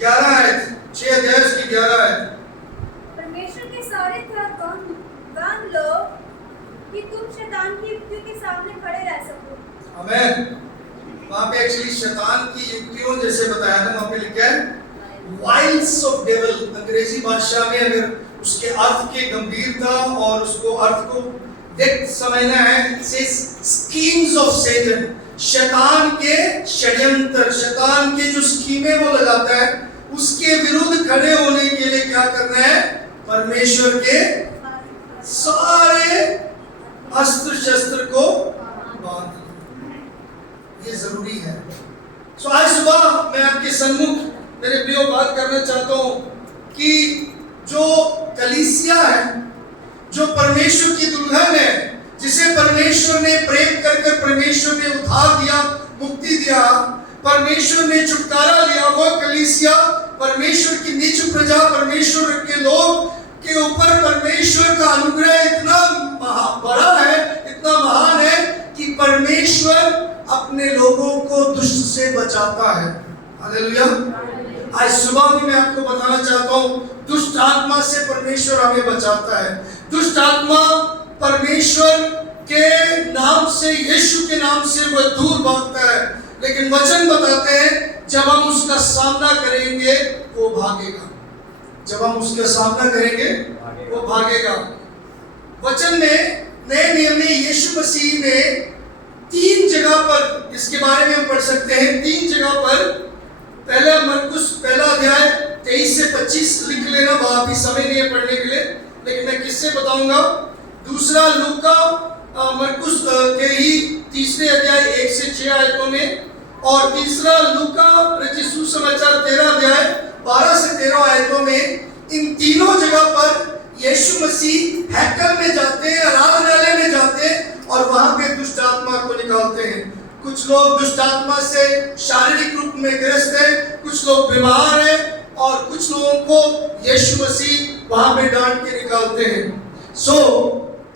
11 आयत, 6 अध्याय उसकी 11 आयत। परमेश्वर के सारे हथियार बांध लो कि तुम शैतान की युक्तियों के सामने खड़े रह सको। आमीन। वहां पे एक्चुअली शैतान की युक्तियों जैसे बताया था, वहां पे लिखा है वाइल्स ऑफ डेविल। अंग्रेजी भाषा में अगर उसके अर्थ के गंभीरता और उसको अर्थ को देख समझना है, स्कीम्स ऑफ सैटन, शैतान के षड्यंत्र, शैतान के जो स्कीमें वो लगाता है, उसके विरुद्ध खड़े होने के लिए क्या करना है? परमेश्वर के सारे अस्त्र शस्त्र को बांधना, ये जरूरी है। सो आज सुबह मैं आपके सम्मुख मेरे प्रियो बात करना चाहता हूं कि जो कलीसिया है, जो परमेश्वर की दुल्हन है, जिसे परमेश्वर ने प्रेम कर परमेश्वर ने उद्धार दिया, मुक्ति दिया, परमेश्वर ने छुटकारा लिया, वो कलीसिया परमेश्वर की निज प्रजा, परमेश्वर के लोग के ऊपर परमेश्वर का अनुग्रह इतना बड़ा है, इतना महान है कि परमेश्वर अपने लोगों को दुष्ट से बचाता है। हालेलुया। आज सुबह भी मैं आपको बताना चाहता हूं, दुष्ट आत्मा से परमेश्वर हमें बचाता है। दुष्ट आत्मा परमेश्वर के नाम से, यीशु के नाम से वो दूर भागता है, लेकिन वचन बताते हैं जब हम उसका सामना करेंगे वो भागेगा। जब हम उसका सामना करेंगे वो भागेगा। वचन में, नए नियम में यीशु मसीह ने 3 जगह पर इसके बारे में हम पढ़ सकते हैं। 3 जगह पर, पहला मरकुस पहला अध्याय 23 से 25 लिख लेना, वहां भी समय नहीं है पढ़ने के लिए, लेकिन मैं किससे बताऊंगा। दूसरा लूका मरकुस के ही 3 अध्याय 1 से 6 आयतों में, और तीसरा लूका रचित सुसमाचार 13 अध्याय 12 से 13 आयतों में। इन तीनों जगह पर यीशु मसीह हैकल में जाते हैं, आराधनालय में जाते हैं और वहां पे दुष्ट आत्मा को निकालते हैं। कुछ लोग दुष्ट आत्मा से शारीरिक रूप में ग्रस्त हैं, कुछ लोग बीमार हैं, और कुछ लोगों को यीशु मसीह वहां पे डांट के निकालते हैं। सो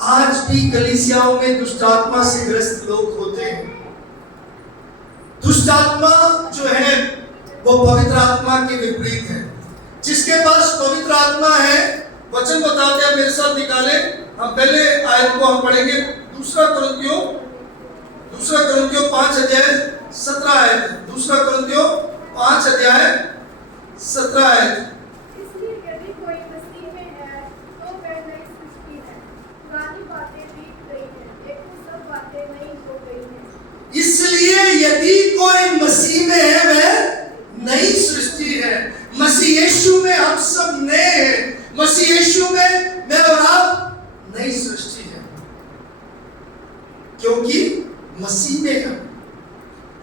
आज भी कलीसियाओं में दुष्ट आत्मा से ग्रस्त लोग होते हैं। दुष्ट आत्मा जो है वो पवित्र आत्मा के विपरीत है। जिसके पास पवित्र आत्मा है, वचन बताते हैं, मेरे साथ निकाले, हम पहले आयत को हम पढ़ेंगे। दूसरा कुरिन्थियों 5 अध्याय 17 आयत। दूसरा कुरिन्थियों 5 अध्याय 17 आयत। इसलिए यदि कोई मसीह में है तो वह नई सृष्टि है, पुरानी बातें बीत गई हैं, देखो सब बातें नई हो गई हैं। इसलिए यदि कोई मसीह में है वह नई सृष्टि है। मसीह यीशु में हम सब नए हैं। मसीह यीशु में मैं और आप नई सृष्टि है, क्योंकि मसीह में है।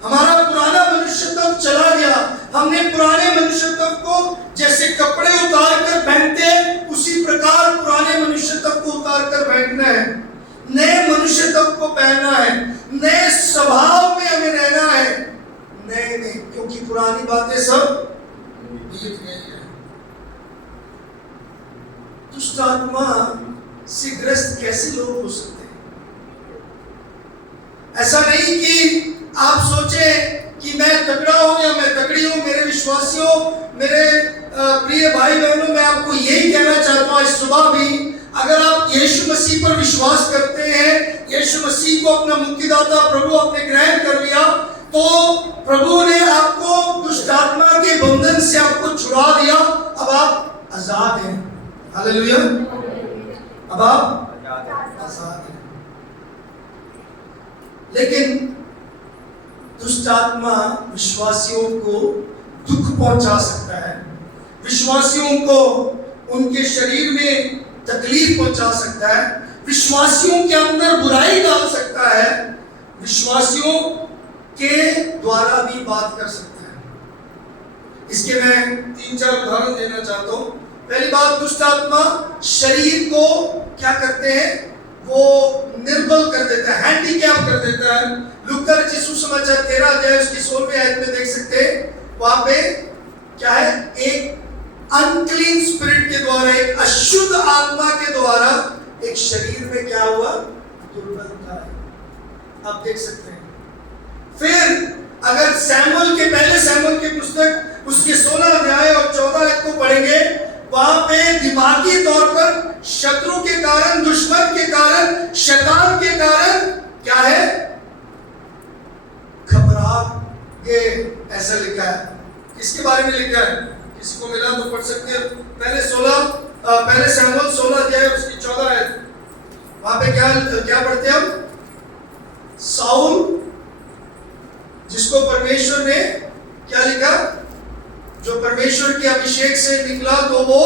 हमारा पुराना मनुष्यत्व चला गया। हमने पुराने मनुष्यत्व को जैसे कपड़े उतार कर पहनते हैं, उसी प्रकार पुराने मनुष्यत्व को उतार कर बैठना है, नए मनुष्यत्व को पहनना है, नए स्वभाव में हमें रहना है, नए में, क्योंकि पुरानी बातें सब बीत गई हैं। दुष्ट आत्मा से ग्रस्त कैसे लोग हो सकते हैं? ऐसा नहीं कि आप सोचे कि मैं तगड़ा हूं या मैं तगड़ी हूं। मेरे विश्वासियों, मेरे प्रिय भाई बहनों, मैं आपको यही कहना चाहता हूं आज सुबह भी, अगर आप यीशु मसीह पर विश्वास करते हैं, यीशु मसीह को अपना मुक्तिदाता प्रभु आपने ग्रहण कर लिया, तो प्रभु ने आपको दुष्ट आत्मा के बंधन से आपको छुड़ा दिया। अब आप आजाद हैं। हालेलुया। अब आप आजाद हैं। लेकिन दुष्ट आत्मा विश्वासियों को दुख पहुंचा सकता है, विश्वासियों को उनके शरीर में तकलीफ पहुंचा सकता है, विश्वासियों के अंदर बुराई डाल सकता है, विश्वासियों के द्वारा भी बात कर सकता है। इसके मैं 3-4 उदाहरण देना चाहता हूं। पहली बात, दुष्ट आत्मा शरीर को क्या करते हैं? वो निर्बल कर देता है, हैंडीकैप कर देता है। लूका रचित सुसमाचार 13 अध्याय उसकी 16वीं आयत में देख सकते हैं, वहां पे क्या है? एक अनक्लीन स्पिरिट के द्वारा, एक अशुद्ध आत्मा के द्वारा एक शरीर में क्या हुआ? दुर्बलता है। आप देख सकते हैं। फिर अगर पहले सैमुअल की पुस्तक उसके 16 अध्याय वहां पे दिमागी तौर पर शत्रु के कारण, दुश्मन के कारण, शैतान के कारण क्या है, घबरा गए, ऐसा लिखा है। किसके बारे में लिखा है? किसी को मिला तो पढ़ सकते हैं। पहले शमूएल 16 अध्याय उसकी 14 है। वहां पे क्या पढ़ते हैं हम? साउल, जिसको परमेश्वर ने क्या लिखा, जो परमेश्वर के अभिषेक से निकला, तो वो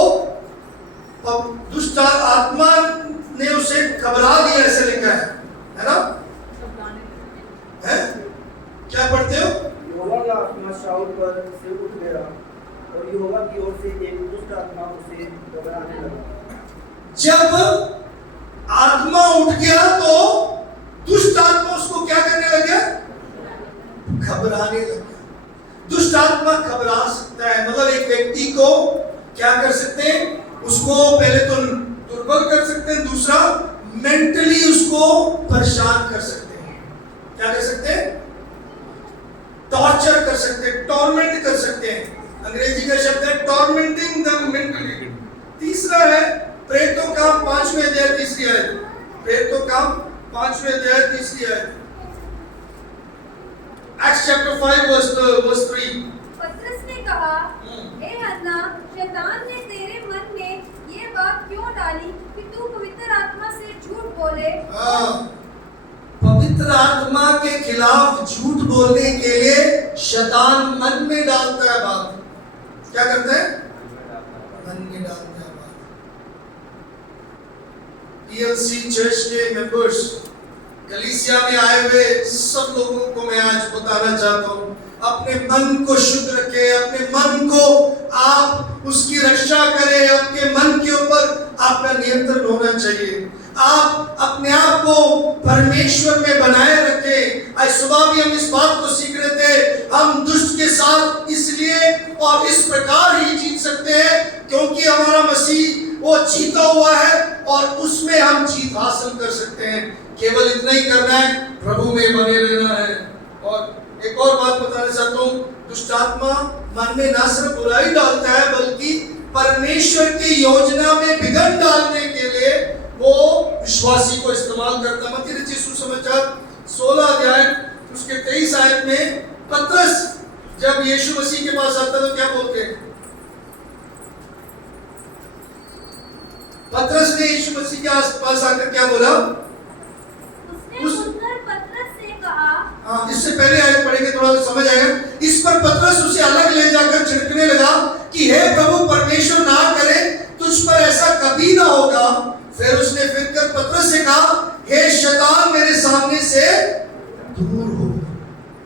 दुष्ट आत्मा ने उसे घबरा दिया, ऐसे लिखा है ना? है? क्या पढ़ते हो? यहोवा का आत्मा शाऊल पर से उठ गया और यहोवा की ओर से एक दुष्ट आत्मा उसे घबराने लगा। जब आत्मा उठ गया तो दुष्ट आत्मा उसको क्या करने लग गया? घबराने लग गया। दुष्ट आत्मा घबरा सकता है, मतलब एक व्यक्ति को क्या कर सकते हैं? उसको पहले तो दुर्बल कर सकते हैं, दूसरा मेंटली उसको परेशान कर सकते हैं। क्या कर सकते हैं? टॉर्चर कर सकते हैं, टॉर्मेंट कर सकते हैं। अंग्रेजी का शब्द है टॉर्मेंटिंग द मेंटली। तीसरा है प्रेतों का 5वें अध्याय 3री आयत। प्रेतों का 5वें अध्याय 3री आयत। Acts chapter 5 verse 3। पतरस ने कहा, हे हन्ना, शैतान ने तेरे मन में ये बात क्यों डाली कि तू पवित्र आत्मा से झूठ बोले? पवित्र आत्मा के खिलाफ झूठ बोलने के लिए शैतान मन में डालता है बात। क्या करता है? मन में डालता है बात। PLC चर्च के मेंबर्स, कलीसिया में आए हुए सब लोगों को मैं आज बताना चाहता हूँ, अपने मन को शुद्ध रखें, अपने मन को आप उसकी रक्षा करें। आपके मन के ऊपर आपका नियंत्रण होना चाहिए। आप अपने आप को परमेश्वर में बनाए रखें। आज सुबह भी हम इस बात को सीख रहे थे, हम दुष्ट के साथ इसलिए और इस प्रकार ही जीत सकते हैं क्योंकि हमारा मसीह वो जीता हुआ है और उसमें हम जीत हासिल कर सकते हैं। केवल इतना ही करना है, प्रभु में बने रहना है। और एक और बात बताना चाहता हूँ, दुष्ट आत्मा मन में ना सिर्फ बुराई डालता है बल्कि परमेश्वर की योजना में विघ्न डालने के लिए वो विश्वासी को इस्तेमाल करता है। मत्ती रचित सुसमाचार 16 अध्याय उसके 23 आयत में पतरस जब यीशु मसीह के पास आता है तो क्या बोलते हैं? पतरस ने यीशु मसीह के पास आकर क्या बोला? इससे पहले आयत पढ़ेंगे, थोड़ा समझ आएगा। इस पर पतरस उसे अलग ले जाकर छिड़कने लगा कि हे प्रभु, परमेश्वर ना करे तुझ पर ऐसा कभी ना होगा। फिर उसने फिरकर पतरस से कहा, हे शैतान, मेरे सामने से दूर हो।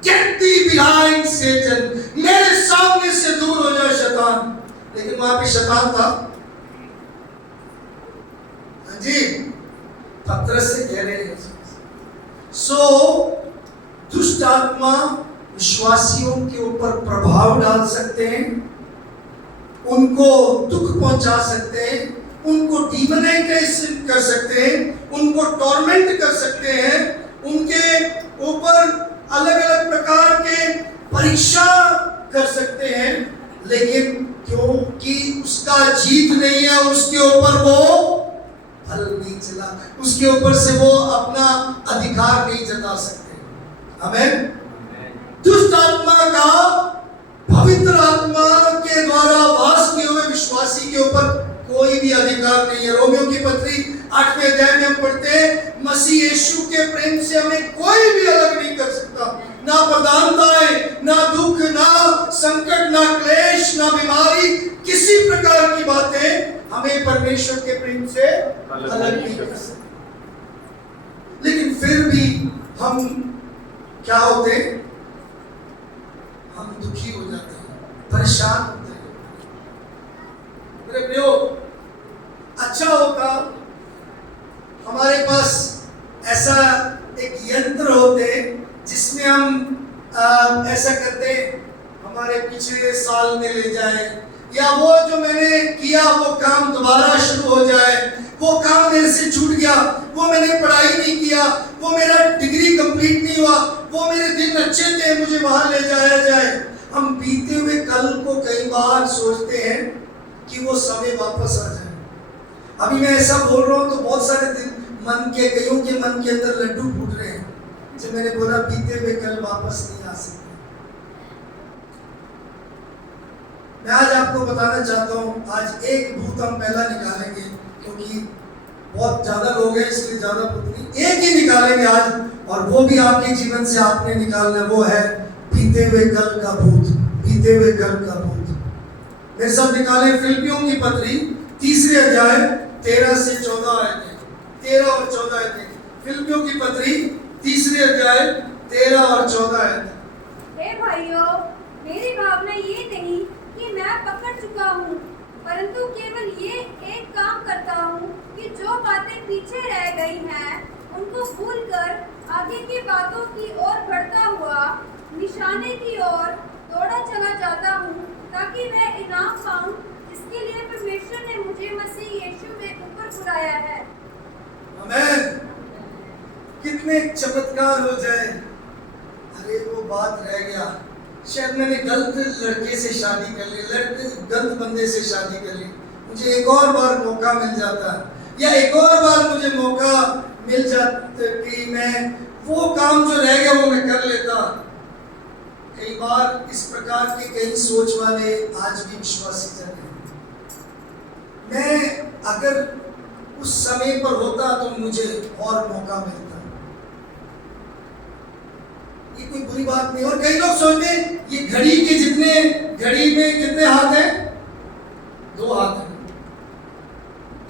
Get thee behind Satan, मेरे सामने से दूर हो जा शैतान। लेकिन वहां पे शैतान था जी, पतरस से कह रहे हैं। दुष्ट आत्मा विश्वासियों के ऊपर प्रभाव डाल सकते हैं, उनको दुख पहुंचा सकते हैं, उनको डिमोनेटाइज कर सकते हैं, उनको टॉर्मेंट कर सकते हैं, उनके ऊपर अलग अलग प्रकार के परीक्षा कर सकते हैं। लेकिन क्योंकि उसका जीत नहीं है, उसके ऊपर वो फल नहीं चला, उसके ऊपर से वो अपना अधिकार नहीं जता सकते। आमेन। दुष्ट आत्मा का पवित्र आत्मा के द्वारा वास किए हुए विश्वासी के ऊपर कोई भी अधिकार नहीं है। रोमियो की पत्री 8वें अध्याय में हम पढ़ते हैं, मसीह यीशु के प्रेम से हमें कोई भी अलग नहीं कर सकता। ना प्रधानताएं, ना दुख, ना संकट, ना क्लेश, ना बीमारी, किसी प्रकार की बातें हमें परमेश्वर के प्रेम से अलग नहीं कर सकती। लेकिन फिर भी हम क्या होते हैं? हम दुखी हो जाते हैं, परेशान होते हैं। मेरे प्रियो, अच्छा होता हमारे पास ऐसा एक यंत्र होते जिसमें हम ऐसा करते, हमारे पिछले साल में ले जाए, या वो जो मैंने किया वो काम दोबारा शुरू हो जाए, वो काम मेरे से छूट गया, वो मैंने पढ़ाई नहीं किया, वो मेरा डिग्री कंप्लीट नहीं हुआ, वो मेरे दिन अच्छे थे, मुझे वहां ले जाया जाए। हम बीते हुए कल को कई बार सोचते हैं, कि वो समय वापस आ जाए। अभी मैं ऐसा बोल रहा हूँ तो बहुत सारे दिन कईयों के मन के अंदर लड्डू फूट रहे हैं, जब मैंने बोला बीते हुए कल वापस नहीं आ सकते। मैं आज आपको बताना चाहता हूँ, आज एक भूत हम पहला निकालेंगे, क्योंकि बहुत ज्यादा लोग हैं इसलिए ज्यादा भूत नहीं, एक ही निकालेंगे आज, और वो भी आपके जीवन से आपने निकालना है, वो है बीते हुए कल का भूत। बीते हुए कल का भूत मेरे साथ निकालें फिलिप्पियों की पत्री 3 अध्याय 13 से 14 आयतें, 13 और 14 आयतें। फिलिप्पियों की पत्री 3 अध्याय 13 और 14 आयतें। हे भाइयों, मेरी भावना ये नहीं कि मैं पकड़ चुका हूँ, परंतु केवल ये एक काम करता हूँ कि जो बातें पीछे रह गई हैं उनको भूलकर आगे की बातों की ओर बढ़ता हुआ निशाने की ओर दौड़ा चला जाता हूँ, ताकि मैं इनाम पाऊँ जिसके लिए परमेश्वर ने मुझे मसीह यीशु में ऊपर बुलाया है। आमीन। कितने चमत्कार हो जाए। अरे वो बात रह गया, शायद मैंने गलत लड़के से शादी कर ली, गलत बंदे से शादी कर ली, मुझे एक और बार मौका मिल जाता, या एक और बार मुझे मौका मिल जाता कि मैं वो काम जो रह गया वो मैं कर लेता। कई बार इस प्रकार के कई सोच वाले आज भी विश्वासी जन हैं। मैं अगर उस समय पर होता तो मुझे और मौका मिलता। ये कोई बुरी बात नहीं। और कई लोग सोचते हैं ये घड़ी के जितने, घड़ी में कितने हाथ हैं? 2 हाथ हैं।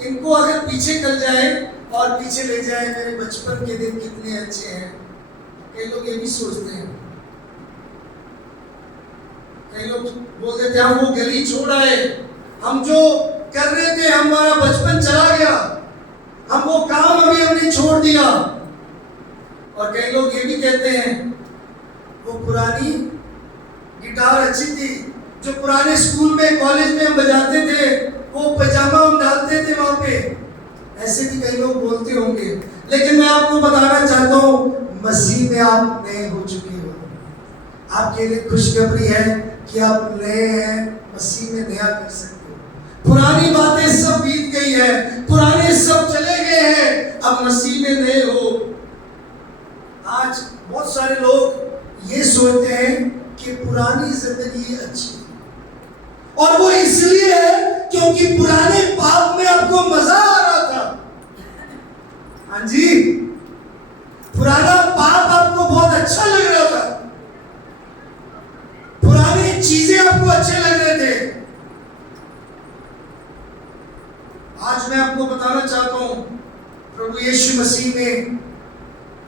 इनको अगर पीछे कर जाए और पीछे ले जाए, मेरे बचपन के दिन कितने अच्छे हैं। कई लोग ये भी सोचते हैं। कई लोग बोल देते हैं हम वो गली छोड़ आए, हम जो कर रहे थे हमारा बचपन चला गया, हम वो काम अभी हमने छोड़ दिया। और कई लोग ये भी कहते हैं वो पुरानी गिटार अच्छी थी, जो पुराने स्कूल में कॉलेज में हम बजाते थे, वो पैजामा हम डालते थे वहां पे। ऐसे भी कई लोग बोलते होंगे, लेकिन मैं आपको बताना चाहता हूँ मसीह में आप नए हो चुके हो। आपके लिए खुशखबरी है कि आप नए हैं, मसीह में नया कर सकते हो। पुरानी बातें सब बीत गई है, पुराने सब चले गए हैं, अब मसीह में नए हो। आज बहुत सारे लोग ये सोचते हैं कि पुरानी जिंदगी अच्छी है, और वो इसलिए है क्योंकि पुराने पाप में आपको मजा आ रहा था। हाँ जी, पुराना पाप आपको बहुत अच्छा लग रहा था, पुरानी चीजें आपको अच्छे लग रहे थे। आज मैं आपको बताना चाहता हूं प्रभु यीशु मसीह में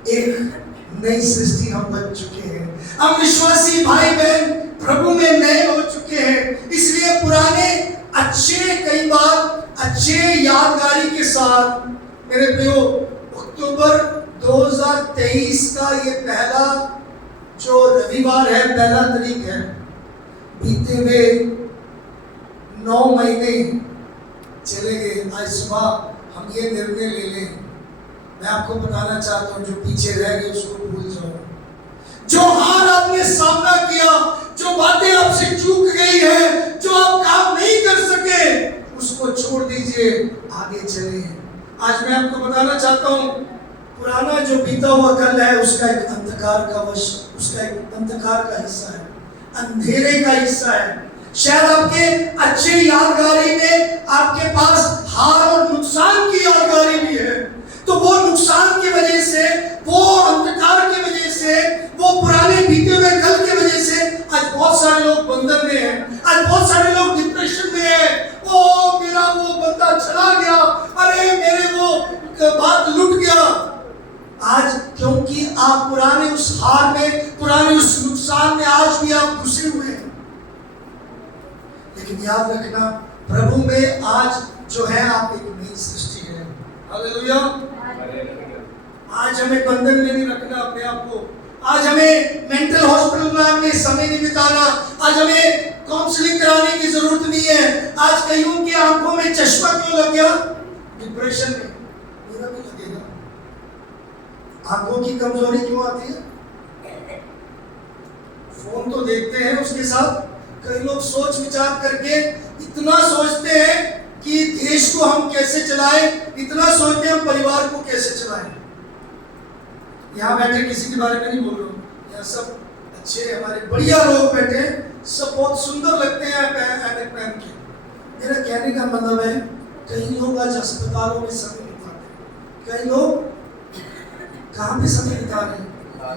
एक नई सृष्टि हम बन चुके हैं। हम विश्वासी भाई बहन प्रभु में नए हो चुके हैं। इसलिए पुराने अच्छे, कई बार अच्छे यादगारी के साथ, मेरे प्रियो, अक्टूबर 2023 का ये पहला जो रविवार है, पहला तारीख है, बीते हुए 9 महीने चले गए। आज सुबह हम ये निर्णय ले लें। मैं आपको बताना चाहता हूँ जो पीछे रह गए उसको भूल जाओ। जो हार आपने सामना किया, जो बातें आपसे चूक गई है, जो आप काम नहीं कर सके, उसको छोड़ दीजिए, आगे चले। आज मैं आपको बताना चाहता हूँ पुराना जो बीता हुआ कल है उसका एक अंधकार का उसका एक अंधकार का हिस्सा है, अंधेरे का हिस्सा है। शायद आपके अच्छे यादगारी में आपके पास हार और नुकसान की यादगारी भी है, तो वो नुकसान की वजह से, वो अंधकार की वजह से, वो पुराने बीते हुए कल की वजह से आज बहुत सारे लोग बंधन में हैं, आज बहुत सारे लोग डिप्रेशन में हैं। ओ मेरा वो बंदा चला गया, अरे मेरे वो बात लुट गया। आज क्योंकि आप पुराने उस हार में, पुराने उस नुकसान में आज भी आप घुसे हुए हैं। लेकिन याद रखना प्रभु में आज जो है आप एक नई सृष्टि है। हालेलुया। आज हमें बंधन में नहीं रखना अपने आप को। आज हमें मेंटल हॉस्पिटल में समय नहीं बिताना। आज हमें काउंसलिंग कराने की जरूरत नहीं है। आज कईयों की आंखों में चश्मा क्यों लग गया? डिप्रेशन में। मेरा भी लगेगा। आंखों की कमजोरी क्यों आती है? फोन तो देखते हैं, उसके साथ कई लोग सोच विचार करके इतना सोचते हैं कि देश को हम कैसे चलाएं, इतना सोचते हैं हम परिवार को कैसे चलाएं। यहाँ बैठे किसी के बारे में नहीं बोल रहा हूँ, यहाँ सब अच्छे हमारे बढ़िया लोग बैठे हैं, सब बहुत सुंदर लगते हैं ऐनक पहन के। मेरा कहने का मतलब है, कई लोग आज अस्पतालों में समय बिताते हैं, कई लोग कहाँ पे समय बिता रहे हैं,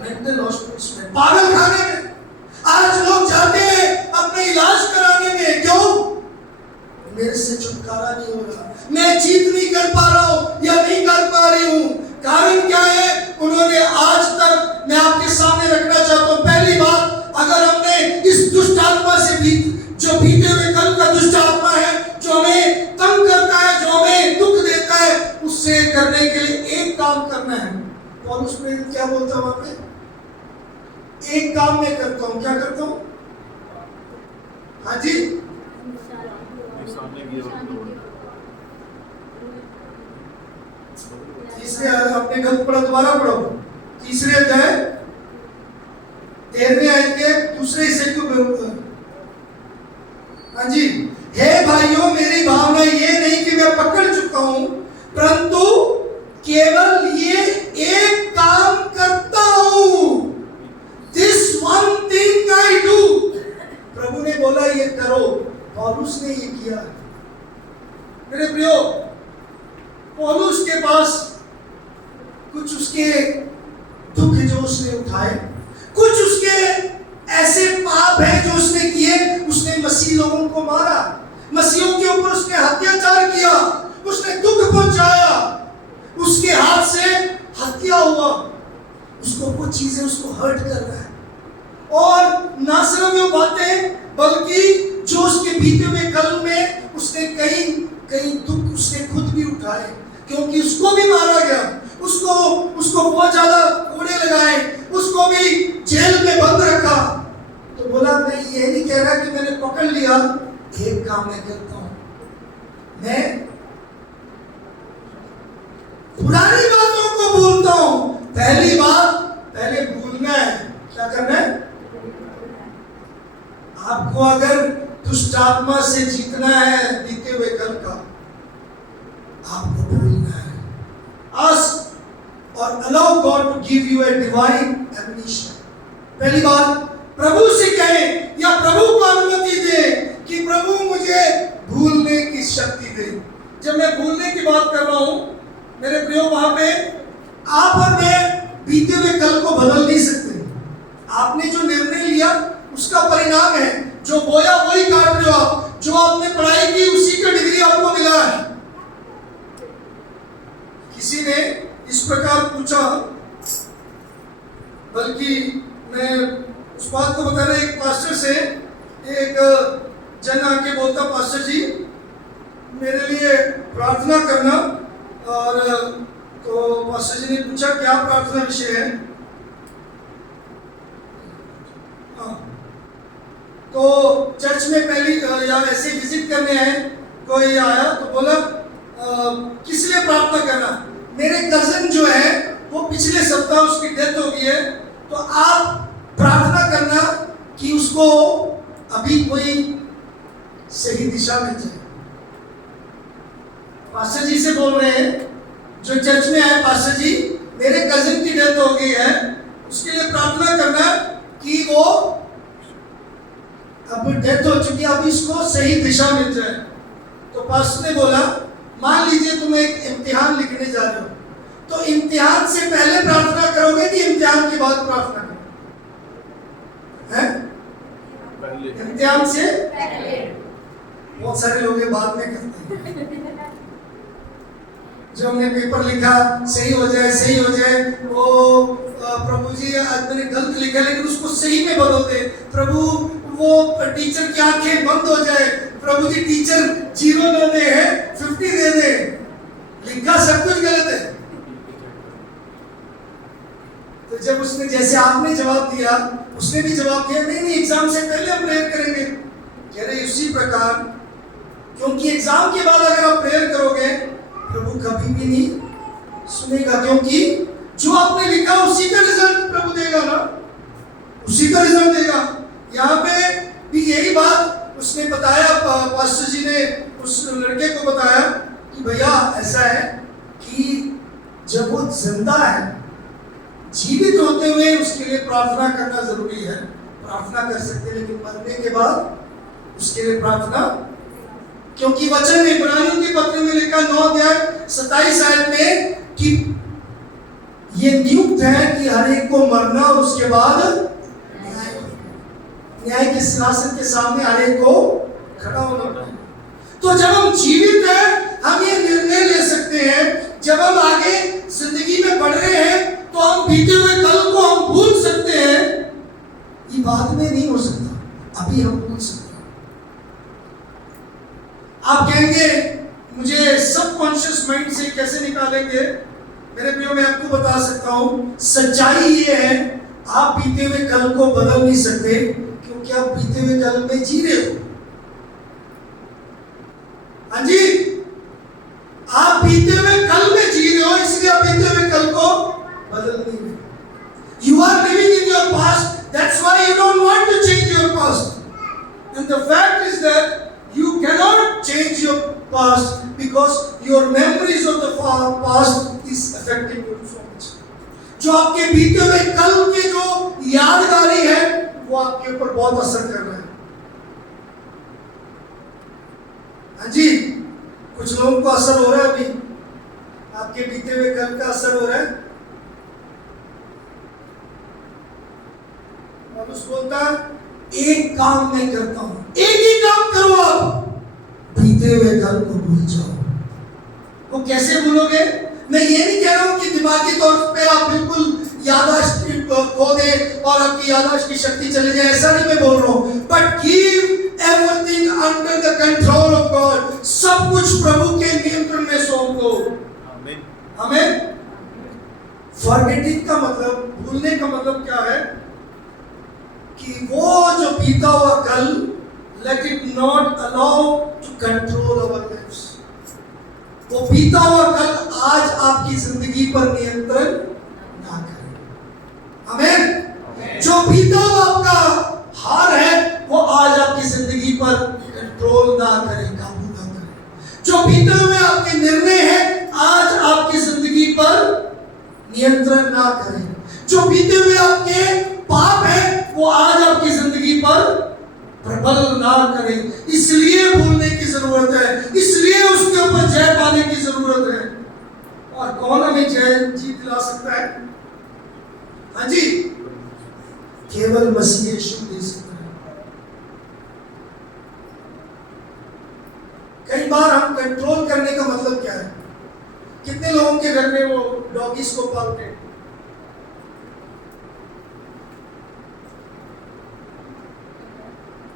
मेंटल हॉस्पिटल्स में, पागल खाने में। आज लोग जाते हैं अपने इलाज कराने में, क्यों? मेरे से छुटकारा नहीं हो रहा, मैं जीत नहीं कर पा रहा हूं या नहीं कर पा रही हूं। कारण क्या है? उन्होंने आज तक, मैं आपके सामने रखना चाहता हूं, पहली बात, अगर हमने इस दुष्ट आत्मा से जो बीते हुए कल का दुष्ट आत्मा है, जो हमें तंग करता है, जो हमें दुख देता है, उससे करने के लिए एक काम करना है। पौलुस प्रेरित क्या बोलता है वहां पे? एक काम मैं करता हूं, क्या करता हूं? हाँ जी, तीसरे अपने ग्रंथ पढ़ो, दोबारा पढ़ो, तीसरे अध्याय 13वें आयत के दूसरे हिस्से को। हाँ जी, हे भाइयों, मेरी भावना ये नहीं कि मैं पकड़ चुका हूं, परंतु केवल ये एक काम करता हूं। This one thing I do. प्रभु ने बोला ये करो, पौलुस ने ये किया। मेरे प्रियो, पौलुस के पास कुछ उसके दुख जो उसने उठाए, कुछ उसके ऐसे पाप हैं जो उसने किए। उसने मसीह लोगों को मारा, मसीहों के ऊपर उसने अत्याचार किया, उसने दुख पहुंचाया, उसके हाथ से हत्या हुआ, उसको कुछ चीजें उसको हर्ट कर रहा है। और ना सिर्फ वो बातें, बल्कि जो उसके बीते हुए कल में उसने कई दुख उसने खुद भी उठाए, क्योंकि उसको भी मारा गया, उसको बहुत ज्यादा कोड़े लगाए, उसको भी जेल में बंद रखा। तो बोला, मैं ये नहीं कह रहा कि मैंने पकड़ लिया, एक काम मैं करता हूं, मैं पुरानी बातों को भूलता हूं। पहली बात, पहले भूलना है। क्या करना है? आपको अगर दुष्ट आत्मा से जीतना है बीते हुए कल का, आपको भूलना है। आस्क और allow God to give you a divine amnesia. पहली बात, प्रभु से कहें या प्रभु को अनुमति दे कि प्रभु मुझे भूलने की शक्ति दे। जब मैं भूलने की बात कर रहा हूं मेरे प्रियो, वहां पे आप और मैं बीते हुए कल को बदल नहीं सकते। आपने जो निर्णय लिया उसका परिणाम है, जो बोया वही काट रहे हो आप, जो आपने पढ़ाई की उसी का डिग्री आपको मिला है। किसी ने इस प्रकार पूछा, बल्कि मैं उस बात को बता रहा, एक पास्टर से एक जन आके बोलता, पास्टर जी मेरे लिए प्रार्थना करना। और तो पास्टर जी ने पूछा, क्या प्रार्थना विषय है? हाँ, तो चर्च में पहली या ऐसे विजिट करने आए, कोई आया तो बोला, किस लिए प्रार्थना करना? मेरे कजन जो है वो पिछले सप्ताह उसकी डेथ हो गई है, तो आप प्रार्थना करना कि उसको अभी कोई सही दिशा मिल जाए। पास्टर जी से बोल रहे हैं जो चर्च में आए, पास्टर जी मेरे कजिन की डेथ हो गई है, उसके लिए प्रार्थना करना कि वो, अब डेथ हो चुकी है, अभी इसको सही दिशा मिल जाए। तो पास्टर ने बोला, मान लीजिए तुम एक इम्तिहान लिखने जा रहे हो, तो इम्तिहान से पहले प्रार्थना करोगे कि इम्तिहान के बाद प्रार्थना करोगे? इम्तिहान से पहले। बहुत सारे लोग ये बाद में करते हैं। जो हमने पेपर लिखा सही हो जाए, वो प्रभु जी आज मैंने गलत लिखा लेकिन उसको सही में बदल दे, प्रभु वो टीचर की आंखें बंद हो जाए, प्रभु जी टीचर 0 न दे है 50 दे दे। लिखा सब कुछ गलत है। तो जब उसने, जैसे आपने जवाब दिया, उसने भी जवाब दिया, नहीं एग्जाम से पहले हम प्रेयर करेंगे। कह रहे उसी प्रकार, क्योंकि एग्जाम के बाद अगर आप प्रेयर करोगे प्रभु कभी भी नहीं सुनेगा, क्योंकि जो आपने लिखा उसी का रिजल्ट प्रभु देगा ना, उसी का रिजल्ट देगा। यहाँ पे भी यही बात उसने बताया, पास्टर जी उसने उस लड़के को बताया कि भैया ऐसा है कि जब वो जिंदा है, जीवित होते हुए उसके लिए प्रार्थना करना जरूरी है, प्रार्थना कर सकते हैं, लेकिन मरने के बाद उसके लिए प्रार्थना, क्योंकि वचन इब्रानियों के पत्र में लिखा 9 अध्याय 27 आयत में कि ये नियुक्त है कि हर एक को मरना और उसके बाद न्याय के सिंहासन के सामने हर एक को खड़ा होना पड़ेगा। तो जब हम जीवित हैं, हम ये निर्णय ले सकते हैं, जब हम आगे जिंदगी में बढ़ रहे हैं, तो हम बीते हुए कल को हम भूल सकते हैं। ये बाद में नहीं हो सकता, अभी हम भूल सकते हैं। आप कहेंगे मुझे सबकॉन्शियस माइंड से कैसे निकालेंगे? मेरे प्रियो, मैं आपको बता सकता हूं, सच्चाई ये है, आप बीते हुए कल को बदल नहीं सकते, क्योंकि आप बीते हुए कल में जी रहे हो। हाँ जी, आप बीते हुए कल में जी रहे हो, इसलिए आप बीते हुए कल को बदल नहीं रहे। You are living in your past, that's why you don't want to change your past. And the fact is that you cannot change your past because your memories of the past is affecting you so much. जो आपके बीते हुए कल के जो यादगारी है, वो आपके ऊपर बहुत असर कर रहा है। हाँ जी, कुछ लोगों को असर हो रहा है, अभी आपके बीते हुए कल का असर हो रहा है। पौलुस बोलता है, एक काम मैं करता हूं, एक ही काम करो, आप बीते हुए कल को भूल जाओ। वो कैसे भूलोगे? मैं ये नहीं कह रहा हूं कि दिमागी तौर पे आप बिल्कुल याददाश्त खो दें और आपकी याददाश्त की शक्ति चले जाए, ऐसा नहीं मैं बोल रहा हूं। But give everything under the control of God, सब कुछ प्रभु के नियंत्रण में सौंप दो। आमीन। आमीन। फॉरगेटिंग का मतलब, भूलने का मतलब क्या है? कि वो जो बीता हुआ कल, let it not allow to control our lives. वो बीता हुआ कल आज आपकी जिंदगी पर नियंत्रण ना करे। आमीन। जो बीता हुआ आपका हार है, वो आज आपकी जिंदगी पर कंट्रोल ना करे, काबू ना करे। जो बीते हुए आपके निर्णय हैं, आज आपकी जिंदगी पर नियंत्रण ना करे। जो बीते हुए आपके पाप है, वो आज आपकी जिंदगी पर प्रबल ना करे। इसलिए भूलने की जरूरत है, इसलिए उसके ऊपर जय पाने की जरूरत है। और कौन हमें जय जीत दिला सकता है? हाँ जी, केवल मसीह यीशु दे सकता है। कई बार हम कंट्रोल करने का मतलब क्या है? कितने लोगों के घर में वो डॉगीज को पालते हैं?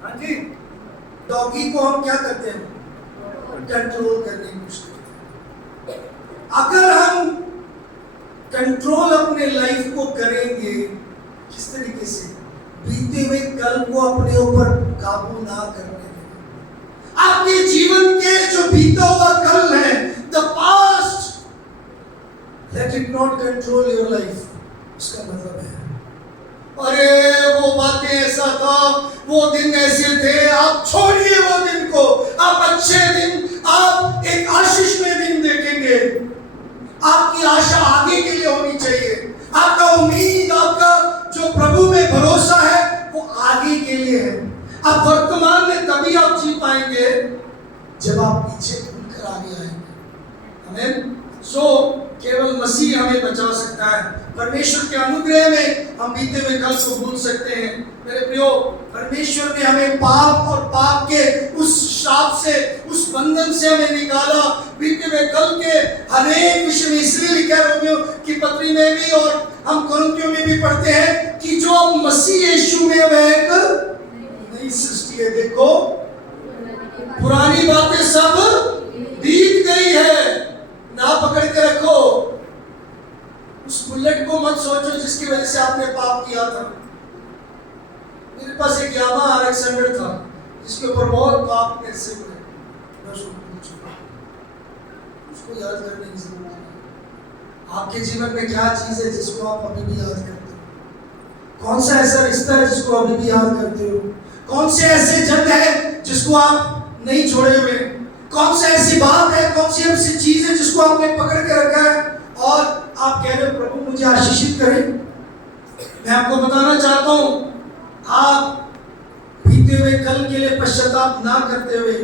हाँ जी, डॉगी को हम क्या करते हैं? कंट्रोल करने की कोशिश करते हैं। अगर हम कंट्रोल अपने लाइफ को करेंगे, किस तरीके से? बीते हुए कल को अपने ऊपर काबू ना करने दें। आपके जीवन के जो बीता हुआ कल है, the past, let it not control your life. उसका मतलब है, अरे वो बातें ऐसा था, वो दिन ऐसे थे, आप छोड़िए वो दिन को, आप अच्छे दिन, आप एक आशीष में दिन देखेंगे। आपकी आशा आगे के लिए होनी चाहिए, आपका उम्मीद, आपका जो प्रभु में भरोसा है, वो आगे के लिए है। आप वर्तमान में तभी आप जी पाएंगे जब आप पीछे भूलकर आगे आएंगे। आमीन। केवल मसीह हमें बचा सकता है। परमेश्वर के अनुग्रह में हम बीते हुए कल को भूल सकते हैं। मेरे प्रियो, परमेश्वर ने हमें पाप और पाप के उस श्राप से, उस बंधन से हमें निकाला। बीते हुए कल के हर एक विषय में इसलिए लिखा है रोमियो की पत्री में भी और हम कुरिन्थियों में भी पढ़ते हैं कि जो मसीह यीशु में वह एक नई सृष्टि है। देखो, पुरानी बातें सब बीत गई है। ना पकड़ के रखो उस बुलेट को, मत सोचो जिसकी वजह से आपने पाप किया था। मेरे पास एक यामा RX-100 था जिसके ऊपर बहुत पाप मेरे से हुए, उसको याद करने की जरूरत है। आपके जीवन में क्या चीज है जिसको आप अभी भी याद करते हो? कौन सा ऐसा रिश्ता है जिसको अभी भी याद करते हो? कौन से ऐसे जग है जिसको आप नहीं छोड़े हुए? कौन सा ऐसी बात है, कौन सी ऐसी चीज है जिसको आपने पकड़ के रखा है और आप कह रहे हो प्रभु मुझे आशीषित करें? मैं आपको बताना चाहता हूं, आप बीते हुए कल के लिए पश्चाताप ना करते हुए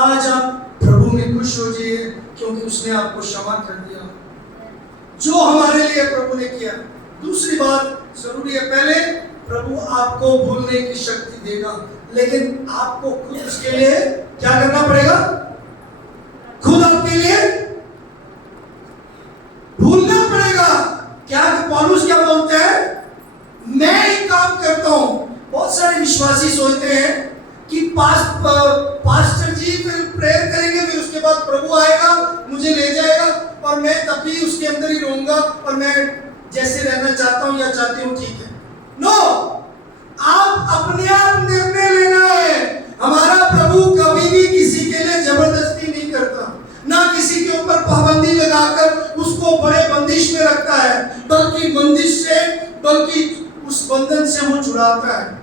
आज आप प्रभु में खुश हो जाइए, क्योंकि उसने आपको क्षमा कर दिया जो हमारे लिए प्रभु ने किया। दूसरी बात जरूरी है, पहले प्रभु आपको भूलने की शक्ति देगा, लेकिन आपको खुद उसके लिए क्या करना पड़ेगा? खुद आपके लिए भूलना पड़ेगा। क्या पौलुस क्या बोलते हैं? मैं एक काम करता हूं। बहुत सारे विश्वासी सोचते हैं कि पास्टर जी फिर प्रेयर करेंगे, फिर उसके बाद प्रभु आएगा, मुझे ले जाएगा और मैं तब भी उसके अंदर ही रहूंगा और मैं जैसे रहना चाहता हूं या चाहती हूं ठीक है। नो, आप अपने आप निर्णय लेना है। हमारा प्रभु कभी भी किसी के लिए जबरदस्ती नहीं करता, ना किसी के ऊपर पाबंदी लगाकर उसको बड़े बंदिश में रखता है, बल्कि उस बंधन से वो छुड़ाता है।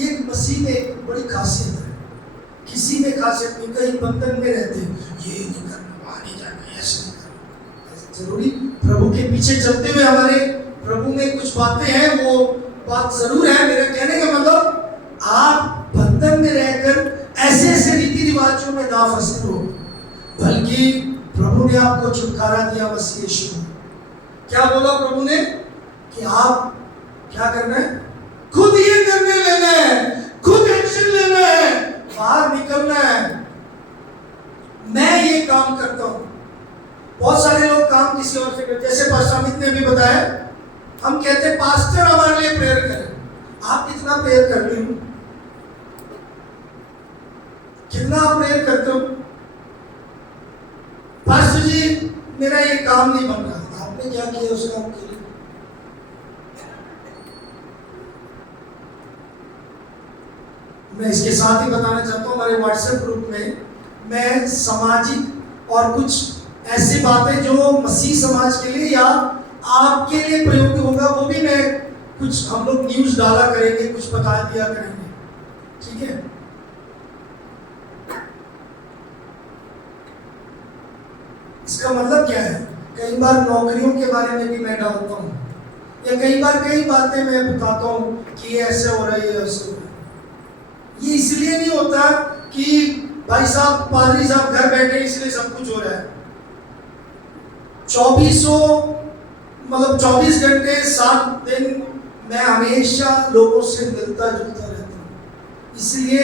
ये मसीह में एक बड़ी खासियत है। किसी में खासियत नहीं, कई बंधन में रहते हैं, ये नहीं करना, वहां नहीं जाना, ऐसे नहीं करना। जरूरी प्रभु के पीछे चलते हुए हमारे प्रभु में कुछ बातें हैं, वो बात जरूर है। मेरे कहने का मतलब आप बंधन में रहकर ऐसे रीति रिवाजों में ना फंसे हो, बल्कि प्रभु ने आपको छुटकारा दिया मसीह यीशु में। क्या बोला प्रभु ने? कि आप क्या करना है? खुद ये निर्णय लेना है, खुद एक्शन लेना है, बाहर निकलना है। मैं ये काम करता हूं। बहुत सारे लोग काम किसी और से करते, जैसे पास्टर अमित ने भी बताया, हम कहते हैं पास्टर हमारे लिए प्रेयर करें। आप कितना प्रेयर करते हो? कितना आप प्रेयर करते हो? पास्टर जी मेरा ये काम नहीं बन रहा, आपने क्या किया उस काम के लिए? मैं इसके साथ ही बताना चाहता हूँ, हमारे व्हाट्सएप ग्रुप में मैं सामाजिक और कुछ ऐसी बातें जो मसीह समाज के लिए या आपके लिए प्रयोग होगा, वो भी मैं कुछ हम लोग न्यूज़ डाला करेंगे, कुछ बता दिया करेंगे, ठीक है? इसका मतलब क्या है? कई बार नौकरियों के बारे में भी मैं डालता हूँ, या कई बार कई बातें मैं बताता हूँ कि ये ऐसे हो रहा है, ये ऐसे हो रहा है। ये इसलिए नहीं होता कि भाई साहब पादरी साहब घर बैठे इसलिए सब कुछ हो रहा है। 24 घंटे 7 दिन मैं हमेशा लोगों से मिलता जुलता रहता हूँ, इसलिए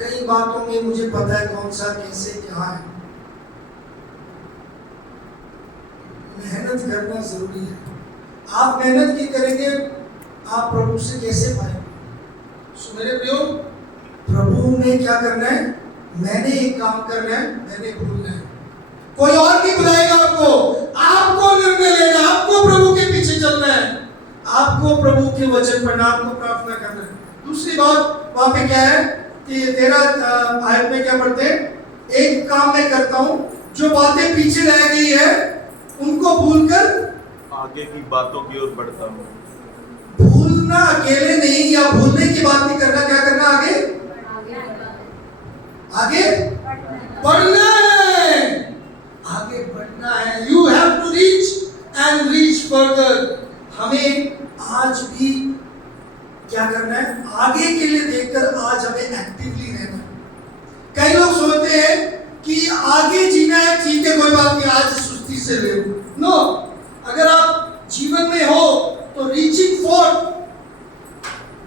कई बातों में मुझे पता है कौन सा कैसे क्या है। मेहनत करना जरूरी है। आप मेहनत की करेंगे, आप प्रभु से कैसे पाएंगे? सो मेरे प्रियो, प्रभु ने क्या करना है? मैंने एक काम करना है, मैंने भूलना है। कोई और नहीं बुलाएगा आपको, आपको निर्णय लेना, आपको प्रभु के पीछे चलना है, आपको प्रभु के वचन पढ़ना, आपको प्रार्थना करना है। दूसरी बात वहां पे क्या है कि 13 आयत में क्या पढ़ते हैं? एक काम मैं करता हूं, जो बातें पीछे रह गई है उनको भूलकर आगे की बातों की ओर बढ़ता हूँ। भूलना अकेले नहीं, या भूलने की बात नहीं करना, क्या करना? आगे बढ़ना है, आगे बढ़ना है। You have to reach and reach further. हमें आज भी क्या करना है? आगे के लिए देखकर आज हमें एक्टिवली रहना है। कई लोग सोचते हैं कि आगे जीना है, ठीक है कोई बात नहीं, आज सुस्ती से ले लो। नो, अगर आप जीवन में हो तो reaching for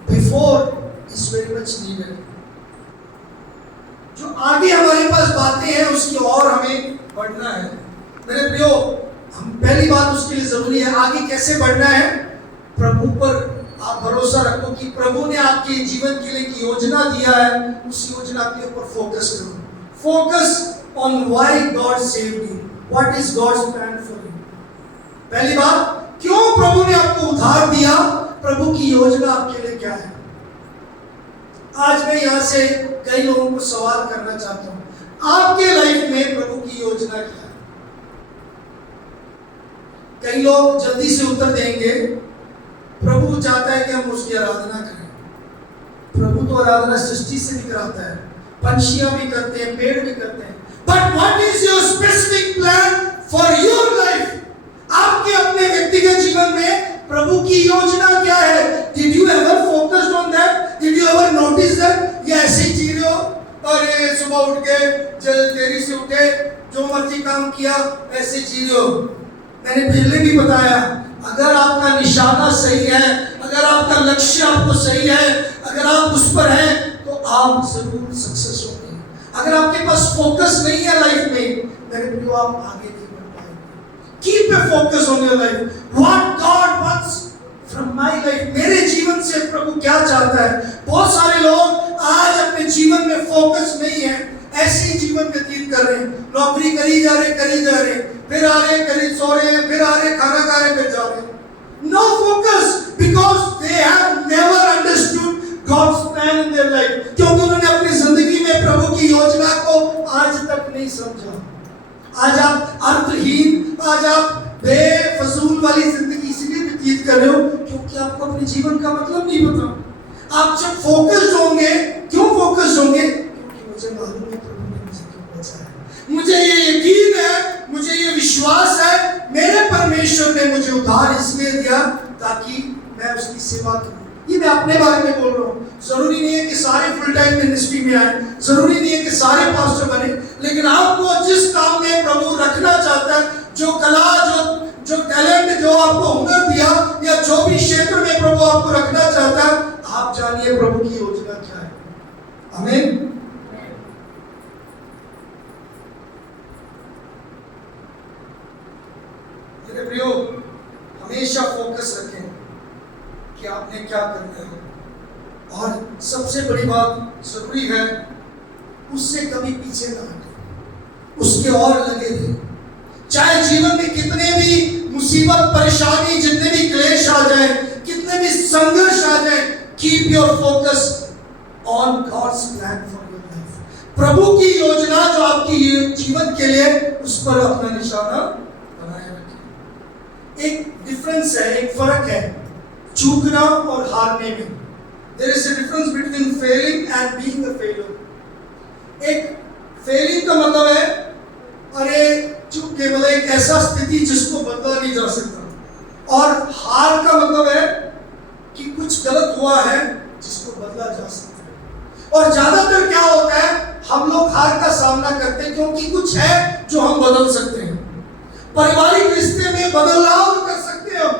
before is very much needed. जो आगे हमारे पास बातें हैं उसकी और हमें बढ़ना है। मेरे प्रियो, हम पहली बात उसके लिए जरूरी है, आगे कैसे बढ़ना है? प्रभु पर आप भरोसा रखो कि प्रभु ने आपके जीवन के लिए एक योजना दिया है, उस योजना के ऊपर फोकस करो। Focus on why God saved you, what is God's plan for you. पहली बात, क्यों प्रभु ने आपको उद्धार दिया, प्रभु की योजना आपके लिए क्या है। आज मैं यहां से कई लोगों को सवाल करना चाहता हूं, आपके लाइफ में प्रभु की योजना क्या है? कई लोग जल्दी से उत्तर देंगे, प्रभु चाहता है कि हम उसकी आराधना करें। प्रभु तो आराधना सृष्टि से भी कराता है, पंछियां भी करते हैं, पेड़ भी करते हैं। But what is your specific plan for your life? आपके अपने व्यक्तिगत जीवन में प्रभु की योजना क्या है? Did you ever focused on that? Did you ever notice that? या ऐसे ही जी रहे हो, अरे सुबह उठ के जल्द देरी से उठे, जो मर्जी काम किया, ऐसे जी रहे हो। मैंने पहले भी बताया, अगर आपका निशाना सही है, अगर आपका लक्ष्य आपको सही है, अगर आप उस पर हैं, तो आप जरूर सक्सेस होंगे। अगर आपके पास फोकस नहीं है लाइफ में, मेरे प्रियो, आप आगे नहीं बढ़ पाएंगे। Keep a focus on your life. What God wants from my life, मेरे जीवन से प्रभु क्या चाहता है? बहुत सारे लोग आज अपने जीवन में फोकस नहीं है, ऐसे ही जीवन व्यतीत कर रहे हैं। नौकरी करी जा रहे, फिर आ रहे, करी सो रहे हैं, फिर आ रहे, खाना खा रहे, फिर जा रहे। No focus, because they have never understood God's plan in their life, क्योंकि उन्होंने अपनी जिंदगी में प्रभु की योजना को आज तक नहीं समझा। आज आप अर्थहीन, आज आप बेफजूल वाली जिंदगी इसलिए व्यतीत कर रहे हो क्योंकि आपको अपने जीवन का मतलब नहीं पता। आप जब फोकस्ड होंगे, क्यों फोकस्ड होंगे? क्योंकि मुझे मालूम है प्रभु ने मुझे क्यों बचाया, मुझे ये यकीन है, मुझे ये विश्वास है, मेरे परमेश्वर ने मुझे उद्धार इसलिए दिया ताकि मैं उसकी सेवा करूं। ये मैं अपने बारे में बोल रहा हूँ। जरूरी नहीं है कि सारे फुल टाइम मिनिस्ट्री में आए, जरूरी नहीं है कि सारे पास्टर बने, लेकिन आपको जिस काम में प्रभु रखना चाहता है, जो कला, जो टैलेंट, जो आपको हुनर दिया, या जो भी क्षेत्र में प्रभु आपको रखना चाहता है, आप जानिए प्रभु की योजना क्या है। आमीन। मेरे प्रियो, हमेशा फोकस रखें कि आपने क्या करना है, और सबसे बड़ी बात जरूरी है, उससे कभी पीछे ना हटें, उसके और लगे रहे। चाहे जीवन में कितने भी मुसीबत, परेशानी, जितने भी क्लेश आ जाए, कितने भी संघर्ष आ जाए, keep your focus on God's plan for your life. प्रभु की योजना जो आपकी जीवन के लिए, उस पर अपना निशाना बनाए रखें। एक डिफरेंस है, एक फर्क है चूकना और हारने में। There is a difference between failing and being a failure. एक फेलिंग का मतलब है, अरे चूक केवल एक ऐसा स्थिति जिसको बदला नहीं जा सकता, और हार का मतलब है कि कुछ गलत हुआ है जिसको बदला जा सकता है। और ज्यादातर क्या होता है, हम लोग हार का सामना करते हैं क्योंकि कुछ है जो हम बदल सकते हैं। पारिवारिक रिश्ते में बदलाव कर सकते हैं हम,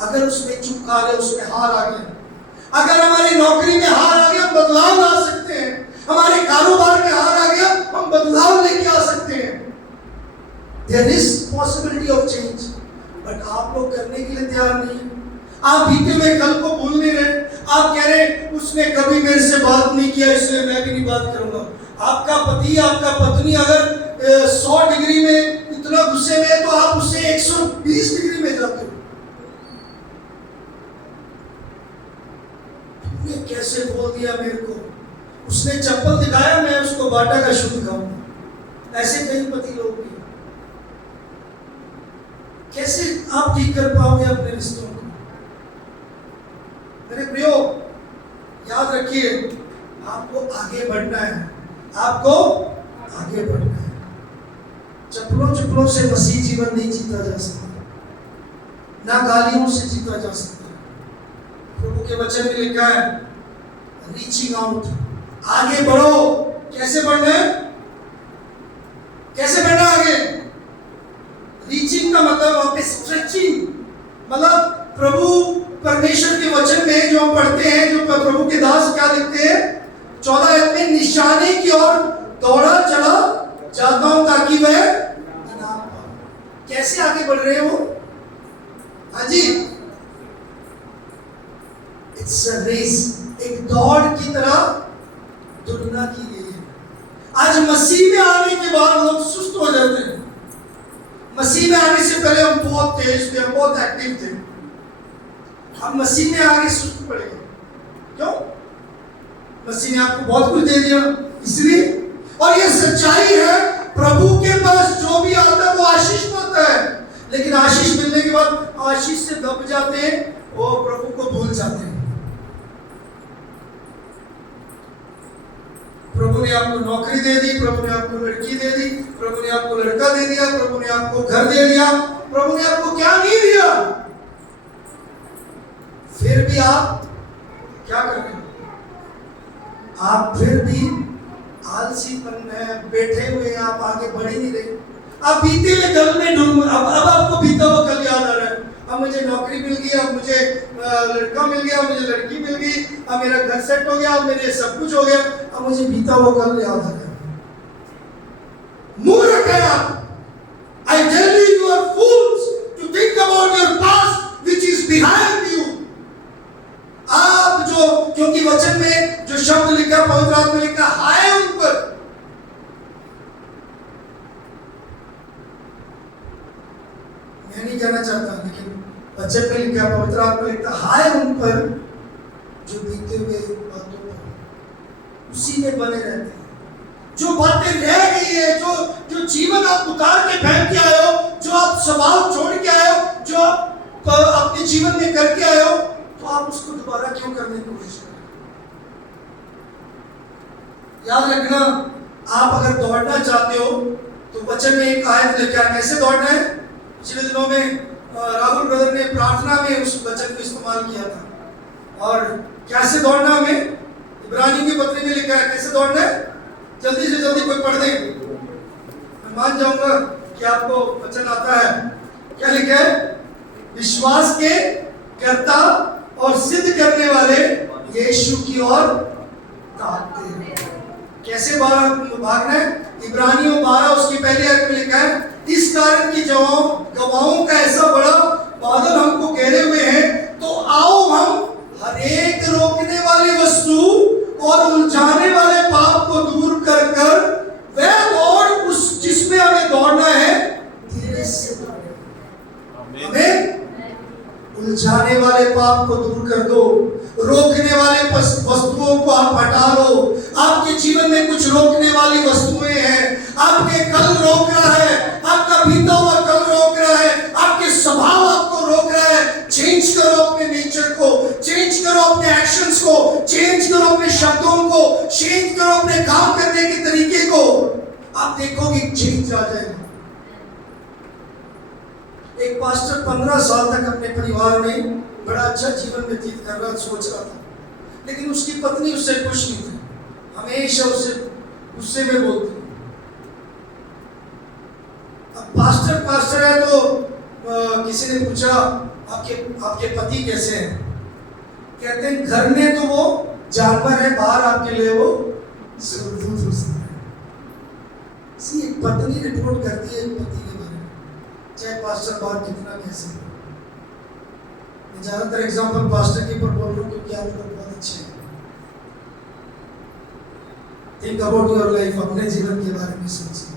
अगर उसमें चूक आ गया, उसमें हार आ गया। अगर हमारी नौकरी में हार आ गया, बदलाव ला सकते हैं। हमारे कारोबार में हार आ गया, हम बदलाव लेके आ सकते हैं। There is possibility of change, but आप लोग करने के लिए तैयार नहीं हैं। आप बीते हुए कल को भूल नहीं रहे। आप कह रहे उसने कभी मेरे से बात नहीं किया, इसलिए मैं भी नहीं बात करूंगा। आपका पति, आपका पत्नी अगर 100 डिग्री में इतना गुस्से में है, तो आप उससे 120 डिग्री में जाते हो। तुमने कैसे बोल दिया मेरे को, उसने चप्पल दिखाया, मैं उसको बाटा का शुद्ध खाऊंगा। ऐसे कई पति लोग भी। कैसे आप ठीक कर पाओगे अपने रिश्तों को? मेरे प्रियो, याद रखिए, आपको आगे बढ़ना है, आपको आगे बढ़ना है। चप्पलों से मसीह जीवन नहीं जीता जा सकता, ना गालियों से जीता जा सकता। प्रभु के वचन में लिखा है, रीचिंग आउट, आगे बढ़ो। कैसे बढ़ना है? कैसे बढ़ना आगे? रीचिंग का मतलब वहां पे स्ट्रेचिंग, मतलब प्रभु परमेश्वर के वचन में जो हम पढ़ते हैं, जो प्रभु के दास क्या लिखते हैं 14 में, निशाने की ओर दौड़ा चला जाता हूं ताकि वह इनाम पाए। कैसे आगे बढ़ रहे हो? हाँ जी, इट्स अ रेस, एक दौड़ की तरह दौड़ना की गई है। आज मसीह में आने के बाद लोग सुस्त हो जाते हैं। मसीह में आने से पहले हम बहुत तेज थे, हम बहुत एक्टिव थे। हम मसीह में आगे सुस्त पड़े। क्यों? मसीह ने आपको बहुत कुछ दे दिया, इसलिए। और ये सच्चाई है, प्रभु के पास जो भी आता है वो आशीष पाता है, लेकिन आशीष मिलने के बाद आशीष से दब जाते हैं, वो प्रभु को भूल जाते हैं। प्रभु ने आपको नौकरी दे दी, प्रभु ने आपको लड़की दे दी, प्रभु ने आपको लड़का दे दिया, प्रभु ने आपको घर दे दिया, प्रभु ने आपको क्या नहीं दिया, फिर भी आप क्या कर रहे हो? आप फिर भी आलसीपन में बैठे हुए, आप आगे बढ़ ही नहीं रहे। आप बीते हुए कल में ढूंढ, अब आपको बीता हुआ कल याद आ रहा है। अब मुझे नौकरी मिल गई, अब मुझे लड़का मिल गया, मुझे लड़की मिल गई, अब मेरा घर सेट हो गया, अब मेरे सब कुछ हो गया, अब मुझे बीता हुआ कल याद आ रहा है। मूर्ख है आप। I tell you, you are fools to think about your past which is behind you. आप जो, क्योंकि वचन में जो शब्द लिखा, पवित्र आत्मा में लिखा, हाय उन पर। मैं नहीं कहना चाहता, लेकिन वचन में लिखा, पवित्र आत्मा में लिखा, हाय उन पर जो बीते हुए बातों पर उसी में बने रहते हैं। जो बातें रह गई है, जो जीवन आप उतार के फेंक के आए हो, जो आप स्वभाव छोड़ के आए हो, जो आप अपने जीवन में करके आए हो, तो आप उसको दोबारा क्यों करने की कोशिश करें? याद रखना, आप अगर दौड़ना चाहते हो तो वचन में एक आयत लिखा है कैसे दौड़ना है। पिछले दिनों में राहुल ब्रदर ने प्रार्थना में उस वचन को इस्तेमाल किया था। और कैसे दौड़ना हमें इब्रानियों की पत्री में लिखा है कैसे दौड़ना है। जल्दी से जल्दी कोई पढ़ दे, मैं मान जाऊंगा कि आपको वचन आता है। क्या लिखा है? विश्वास के कर्ता और सिद्ध करने वाले यीशु की ओर ताकते हैं। कैसे भागना है? इब्रानियों 12 उसकी पहली आयत में लिखा है, इस कारण की गवाहों का ऐसा बड़ा बादल हमको घेरे हुए हैं, तो आओ हम हर एक रोकने वाली वस्तु और उलझाने वाले पाप को दूर कर कर वह दौड़ उस जिसमें हमें दौड़ना है धीरे से दौड़े। हमें उलझाने वाले पाप को दूर कर दो, रोकने वाले वस्तुओं को आप हटा लो। आपके जीवन में कुछ रोकने वाली वस्तुएं हैं, आपके कल रोक रहा है, आपका बीता हुआ कल रोक रहा है, आपके स्वभाव आपको रोक रहा है। चेंज करो अपने नेचर को, चेंज करो अपने एक्शंस को, चेंज करो अपने शब्दों को, चेंज करो अपने काम करने के तरीके को। आप देखोगे चेंज आ जाएगा। एक पास्टर 15 साल तक अपने परिवार में बड़ा अच्छा जीवन व्यतीत कर रहा सोच रहा था, लेकिन उसकी पत्नी उससे खुश नहीं थी, हमेशा उससे गुस्से में बोलती। अब पास्टर है तो किसी ने पूछा आपके पति कैसे हैं? कहते हैं घर में तो वो जानवर है, बाहर आपके लिए वो सुरदूत है। एक पत्नी रिपोर्ट करती है पति के बारे में, चाहे पास्टर बाहर कितना कैसे। मैं ज्यादातर एग्जाम्पल पास्टर के ऊपर बोल रहा हूँ क्योंकि आप लोग बहुत अच्छे हैं। थिंक अबाउट योर लाइफ, अपने जीवन के बारे में सोचिए।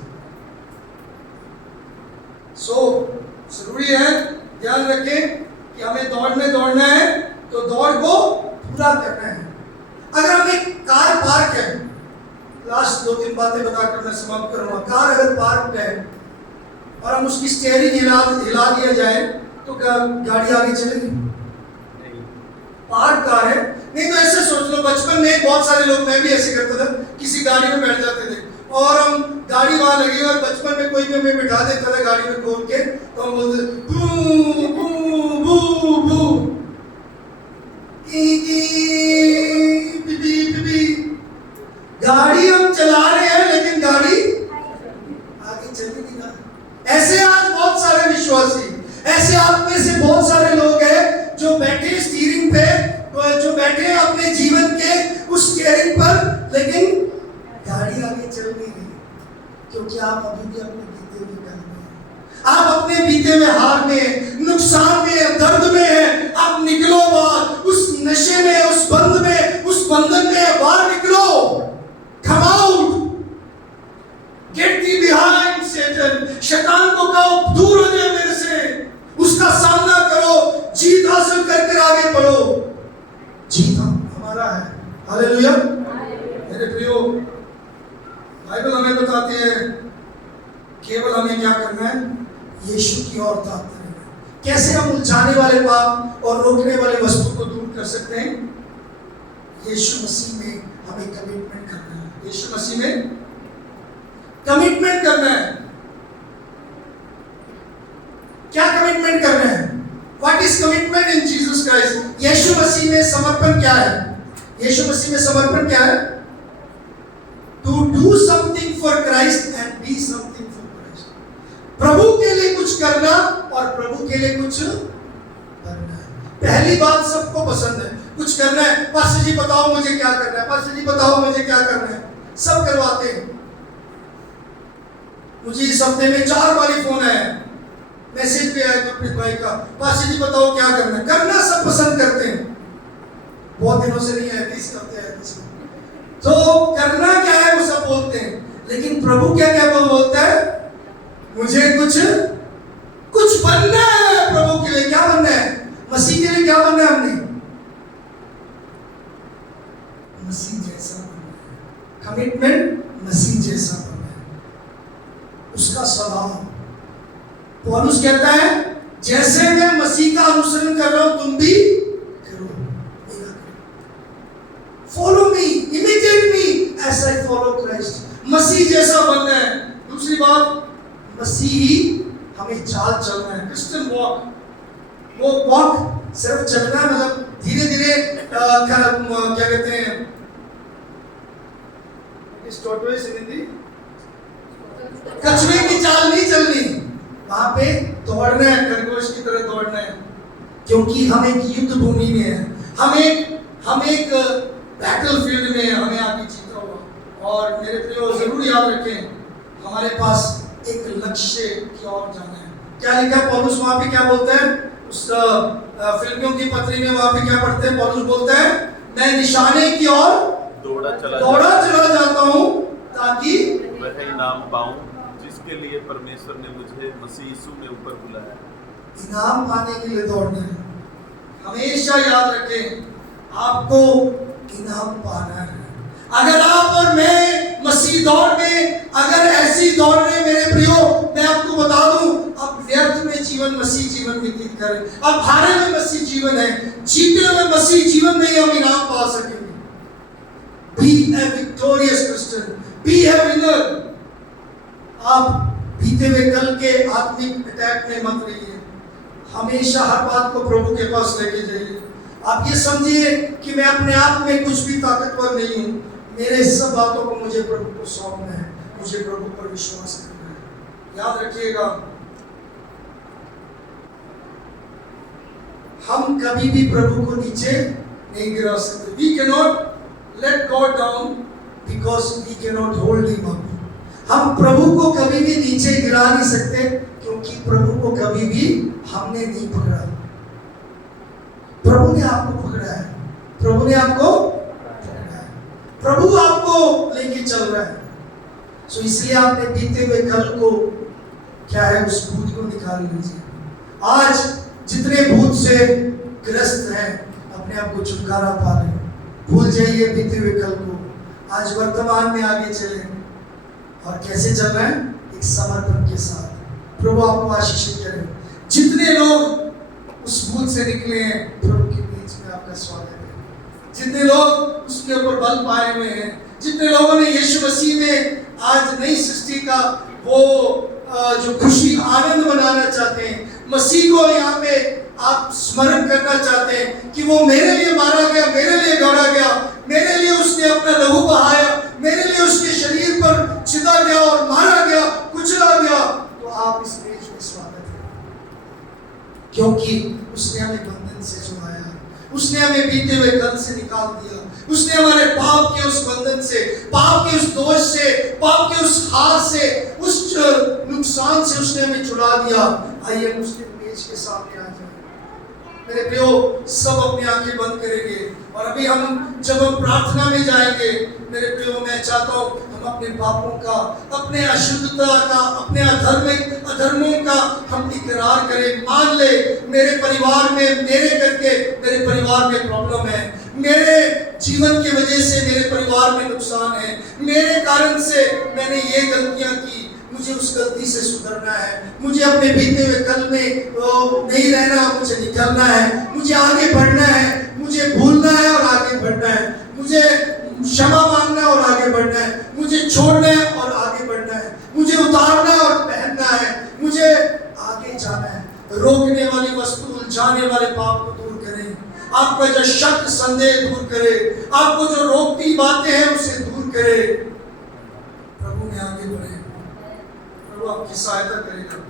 जरूरी है ध्यान रखें कि हमें दौड़ना है तो दौड़ को पूरा करना है। अगर हम एक कार पार्क है, लास्ट 2-3 बातें बताकर मैं समाप्त करूंगा। कार अगर पार्क है और हम उसकी स्टीयरिंग हिला दिया जाए तो गाड़ी आगे चलेगी? पार्क कार है नहीं तो ऐसे सोच लो, बचपन में बहुत सारे लोग, मैं भी ऐसे करता था, किसी गाड़ी में बैठ जाते थे और हम गाड़ी वहां लगी और बचपन में कोई भी हमें बिठा देता था गाड़ी में खोल के, तो हम बोलते बू बू बू बू गाड़ी हम चला रहे हैं लेकिन गाड़ी आगे चल नहीं रहा। ऐसे आज बहुत सारे विश्वासी, ऐसे आप में से बहुत सारे लोग हैं जो बैठे स्टीयरिंग पे, जो बैठे अपने जीवन के उस स्टीयरिंग पर, लेकिन गाड़ी आगे चल नहीं रही क्योंकि आप अभी भी अपने बीते हुए कल में हैं। आप अपने बीते हुए हार में, नुकसान में, दर्द में हैं। आप निकलो बाहर, उस नशे में, उस बंद में, उस बंधन में बाहर निकलो। Come out, get thee behind Satan। शैतान को कहो दूर हो जाए मेरे से, उसका सामना करो, जीत हासिल करके आगे बढ़ो। जीत हमारा है। हालेलुया। मेरे प्रियो, बाइबल हमें बताती है केवल हमें क्या करना है, यीशु की ओर ताकते रहना। कैसे हम उलझाने वाले पाप और रोकने वाले वस्तु को दूर कर सकते हैं? यीशु मसीह में हमें कमिटमेंट करना है। यीशु मसीह में कमिटमेंट करना है। क्या कमिटमेंट करना है? What is commitment in Jesus Christ? यीशु मसीह में समर्पण क्या है? यीशु मसीह में समर्पण क्या है? To do something for Christ and be something for Christ. प्रभु के लिए कुछ करना और प्रभु के लिए कुछ करना है। पहली बात सबको पसंद है, कुछ करना है। पास्टर जी बताओ मुझे क्या करना है, पास्टर जी बताओ मुझे क्या करना है। सब करवाते हैं। मुझे इस हफ्ते में 4 बारी फोन आया, मैसेज भी आया गुरप्रीत भाई का, पास्टर जी बताओ क्या करना है। करना सब पसंद करते हैं। बहुत दिनों से नहीं आया, 30 हफ्ते आया। तो करना क्या है वो सब बोलते हैं, लेकिन प्रभु क्या क्या बोलता है? मुझे कुछ बनना है। प्रभु के लिए क्या बनना है? मसीह के लिए क्या बनना है? हमने मसीह जैसा बनना है। कमिटमेंट मसीह जैसा बनना है, उसका स्वभाव। पौलुस कहता है जैसे मैं मसीह का अनुसरण कर रहा हूं तुम भी करो। Follow me, imitate me as I follow Christ. मसीह जैसा बनना है। दूसरी बात, मसीही हमें चाल चलना है। क्रिश्चियन वॉक, वो वॉक सिर्फ चलना है, मतलब धीरे धीरे क्या कहते हैं, कछुए की चाल नहीं चलनी। वहां पे दौड़ना है, खरगोश की तरह दौड़ना है, क्योंकि हम एक युद्ध भूमि में है। हम एक बैटल फील्ड में हमें आगे जीता हुआ। और मेरे प्रियो जरूर याद रखें, हमारे पास एक लक्ष्य की ओर जाना है। क्या लिखा है पौलुस वहां पे? क्या बोलता है उस फिलिपियों की पत्री में? वहां पे क्या पढ़ते हैं? पौलुस बोलता है मैं निशाने की ओर दौड़ा चला जाता हूं ताकि वह इनाम पाऊं जिसके लिए परमेश्वर ने मुझे मसीह यीशु में ऊपर बुलाया। इनाम पाने के लिए दौड़ना है। हमेशा याद रखें, आपको इनाम पाना है। अगर आप और मैं मसीह दौड़ में अगर ऐसी दौड़ में, मेरे प्रियो मैं आपको बता दूं, अब व्यर्थ में जीवन मसीह जीवन व्यतीत करें। अब हारे में मसीह जीवन है, जीते हुए मसीह जीवन में हम इनाम पा सकेंगे। Be a victorious Christian, be a winner। आप बीते हुए कल के आत्मिक अटैक में मत रहिए। हमेशा हर बात को प्रभु के पास लेके जाइए। आप ये समझिए कि मैं अपने आप में कुछ भी ताकतवर नहीं हूं। मेरे सब बातों को मुझे प्रभु को सौंपना है, मुझे प्रभु पर विश्वास करना है। याद रखिएगा, हम कभी भी प्रभु को नीचे नहीं गिरा सकते। We cannot let God down because we cannot hold him up। हम प्रभु को कभी भी नीचे गिरा नहीं सकते, क्योंकि प्रभु को कभी भी हमने नहीं पकड़ा। प्रभु ने आपको पकड़ा है, प्रभु ने आपको पकड़ा है, प्रभु आपको लेके चल रहा है। सो इसलिए आपने बीते हुए कल को क्या है, उस भूत को निकाल लीजिए। आज जितने भूत से ग्रस्त हैं, अपने आप को छुटकारा पा रहे हैं। भूल जाइए बीते हुए कल को, आज वर्तमान में आगे चले। और कैसे चल रहे हैं? एक समर्पण के साथ। प्रभु आपको आशीषित करे। जितने लोग उस भूत से निकले हैं, प्रभु के बीच में आपका स्वागत है। जितने लोग उसके ऊपर बल पाए हुए हैं, जितने लोगों ने यीशु मसीह में आज नई सृष्टि का वो जो खुशी आनंद मनाना चाहते हैं, मसीह को यहाँ पे आप स्मरण करना चाहते हैं कि वो मेरे लिए मारा गया, मेरे लिए गढ़ा गया, मेरे लिए उसने अपना लहू बहाया, मेरे लिए उसके शरीर पर चिता गया और मारा गया, कुचला गया, तो आप इस देश में स्वागत है। क्योंकि उसने हमें बंधन से छुड़ाया, उसने हमें बीते हुए कल से निकाल दिया, उसने हमारे पाप के उस बंधन से, पाप के उस दोष से, पाप के उस हार से, उस नुकसान से उसने हमें छुड़ा दिया। आइए उसके मेज के सामने आ जाए। मेरे प्रियो, सब अपनी आंखें बंद करेंगे और अभी जब हम प्रार्थना में जाएंगे, मेरे प्रियो मैं चाहता हूँ हम अपने पापों का, अपने अशुद्धता का, अपने अधर्मों का हम इकरार करें। मान ले मेरे परिवार में मेरे परिवार में प्रॉब्लम है, मेरे जीवन की वजह से मेरे परिवार में नुकसान है, मेरे कारण से मैंने ये गलतियां की, मुझे उस गलती से सुधरना है, मुझे अपने बीते हुए कल में नहीं रहना, मुझे निकलना है, मुझे आगे बढ़ना है, मुझे भूलना है और आगे बढ़ना है, मुझे क्षमा मांगना है और आगे बढ़ना है, मुझे छोड़ना है और आगे बढ़ना है, मुझे उतारना है और पहनना है, मुझे आगे जाना है। रोकने वाली वस्तु, उलझाने वाले पाप को दूर करें, आपका जो शक संदेह दूर करे, आपको जो रोकती बातें हैं उसे दूर करे। प्रभु में आगे बढ़े, प्रभु आपकी सहायता करेगा।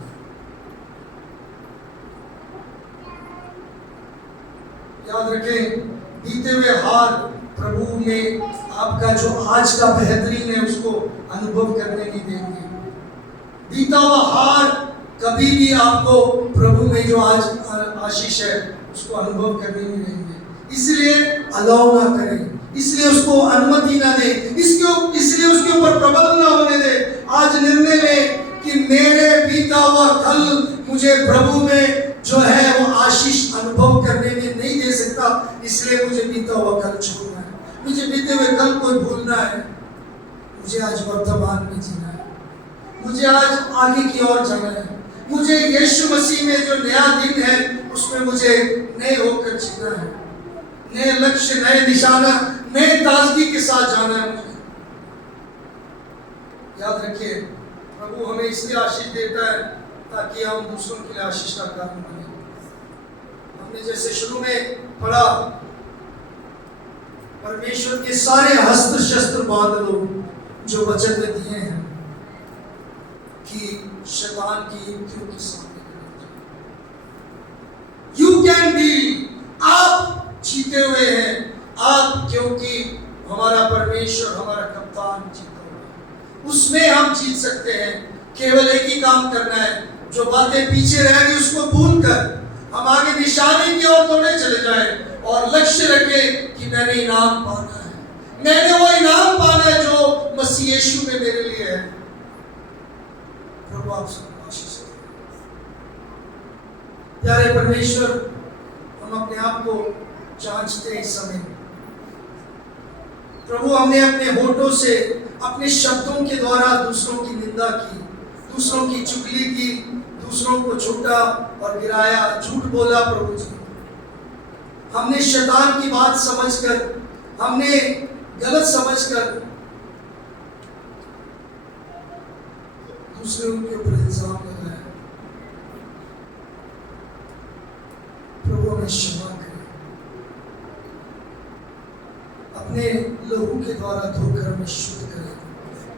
याद रखें, बीते हुए हार प्रभु में आपका जो आज का बेहतरीन है उसको अनुभव करने नहीं देंगे। बीता हुआ हार कभी भी आपको प्रभु में जो आज आशीष है उसको अनुभव करने नहीं देंगे। इसलिए अलाउ ना करें, इसलिए उसको अनुमति ना दें, इसलिए उसके ऊपर प्रबल ना होने दें। आज निर्णय लें कि मेरे बीता हुआ कल मुझे प्रभु में जो है वो आशीष अनुभव करने में नहीं दे सकता, इसलिए मुझे बीता हुआ कल छोड़ना है, मुझे बीते हुए कल को भूलना है, मुझे आज वर्तमान में जीना है, मुझे आज आगे की ओर जाना है, मुझे यीशु मसीह में जो नया दिन है उसमें मुझे नए होकर जीना है, नए लक्ष्य, नए निशाना, नए ताजगी के साथ जाना है मुझे। याद रखिए, प्रभु हमें इसलिए आशीष देता है ताकि हम दूसरों के लिए आशीष का कारण बने। हमने जैसे शुरू में पढ़ा, परमेश्वर के सारे अस्त्र शस्त्र बांध लो जो वचन में दिए हैं कि शैतान की युक्तियों के सामने यू कैन बी, आप जीते हुए हैं, आप, क्योंकि हमारा परमेश्वर हमारा कप्तान जीता हुआ है, उसमें हम जीत सकते हैं। केवल एक ही काम करना है, जो बातें पीछे रह गई उसको भूलकर हम आगे निशाने की ओर दौड़े चले जाएं और लक्ष्य रखें कि मैंने इनाम पाना है, मैंने वो इनाम पाना है जो मसीह यीशु में मेरे लिए है। प्रभु आप सबको आशीष दे। प्यारे परमेश्वर, हम अपने आप को जांचते हैं इस समय। प्रभु, हमने अपने होठों से, अपने शब्दों के द्वारा दूसरों की निंदा की, दूसरों की चुगली की, दूसरों को झूठा और गिराया, झूठ बोला। प्रभु जी, हमने शैतान की बात समझकर, हमने गलत समझकर दूसरे के ऊपर इल्जाम लगाया। प्रभु हमें क्षमा करें, अपने लहू के द्वारा धोकर हमें शुद्ध करें।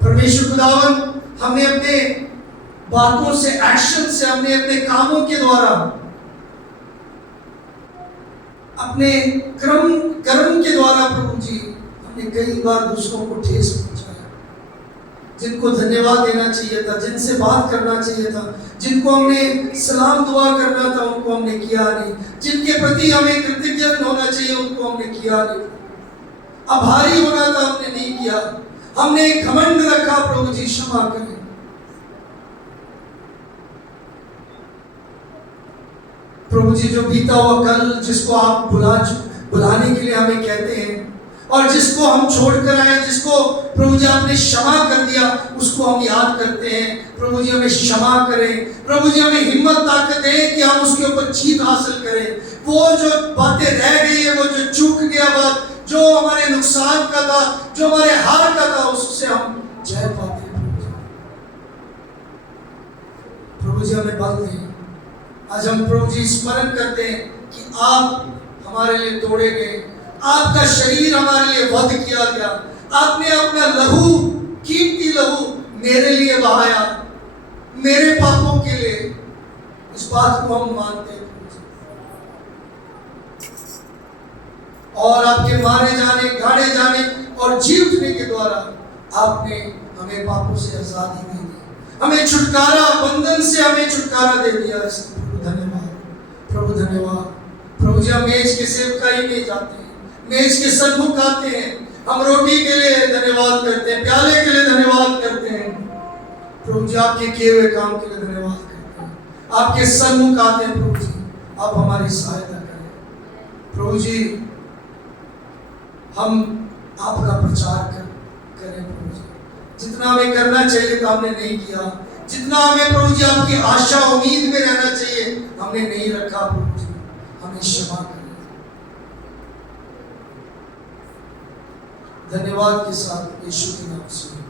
परमेश्वर खुदावन, हमने अपने बातों से, एक्शन से, हमने अपने कामों के द्वारा, अपने कर्म के द्वारा प्रभु जी, हमने कई बार दूसरों को ठेस पहुंचाया। जिनको धन्यवाद देना चाहिए था, जिनसे बात करना चाहिए था, जिनको हमने सलाम दुआ करना था, उनको हमने किया नहीं। जिनके प्रति हमें कृतज्ञ होना चाहिए उनको हमने किया नहीं। आभारी होना था, हमने नहीं किया। हमने घमंड रखा। प्रभु जी क्षमा करें। प्रभु जी, जो बीता हुआ कल जिसको आप बुलाने के लिए हमें कहते हैं और जिसको हम छोड़कर आए, जिसको प्रभु जी आपने क्षमा कर दिया, उसको हम याद करते हैं। प्रभु जी हमें क्षमा करें। प्रभु जी हमें हिम्मत ताकत दें कि हम उसके ऊपर जीत हासिल करें। वो जो बातें रह गई है, वो जो चूक गया बात, जो हमारे नुकसान का था, जो हमारे हार का था, उससे हम जय पाते हैं। प्रभु जी हमें बल दें। आज हम प्रभु जी स्मरण करते हैं कि आप हमारे लिए तोड़े गए, आपका शरीर हमारे लिए वध किया गया, आपने अपना लहू, कीमती लहू मेरे लिए बहाया, मेरे पापों के लिए। इस बात को हम मानते हैं और आपके मारे जाने, गाड़े जाने और जी उठने के द्वारा आपने हमें पापों से आजादी दे दी, हमें छुटकारा, बंधन से हमें छुटकारा दे दिया। प्रभु धन्यवाद, प्रभु धन्यवाद। प्रभु जी हम मेज के सेवकाई में जाते हैं, मेज के सन्मुख आते हैं, हम रोटी के लिए धन्यवाद करते हैं, प्याले के लिए धन्यवाद करते हैं। प्रभु जी आपके किए हुए काम के लिए धन्यवाद करते हैं, आपके सन्मुख आते हैं। प्रभु जी आप हमारी सहायता करें। प्रभु जी हम आपका प्रचार करें। प्रभु जी जितना हमें करना चाहिए था हमने नहीं किया, जितना हमें प्रभु जी आपकी आशा उम्मीद में रहना चाहिए हमने नहीं रखा। प्रभु जी हमें क्षमा करें। धन्यवाद के साथ यीशु के नाम से।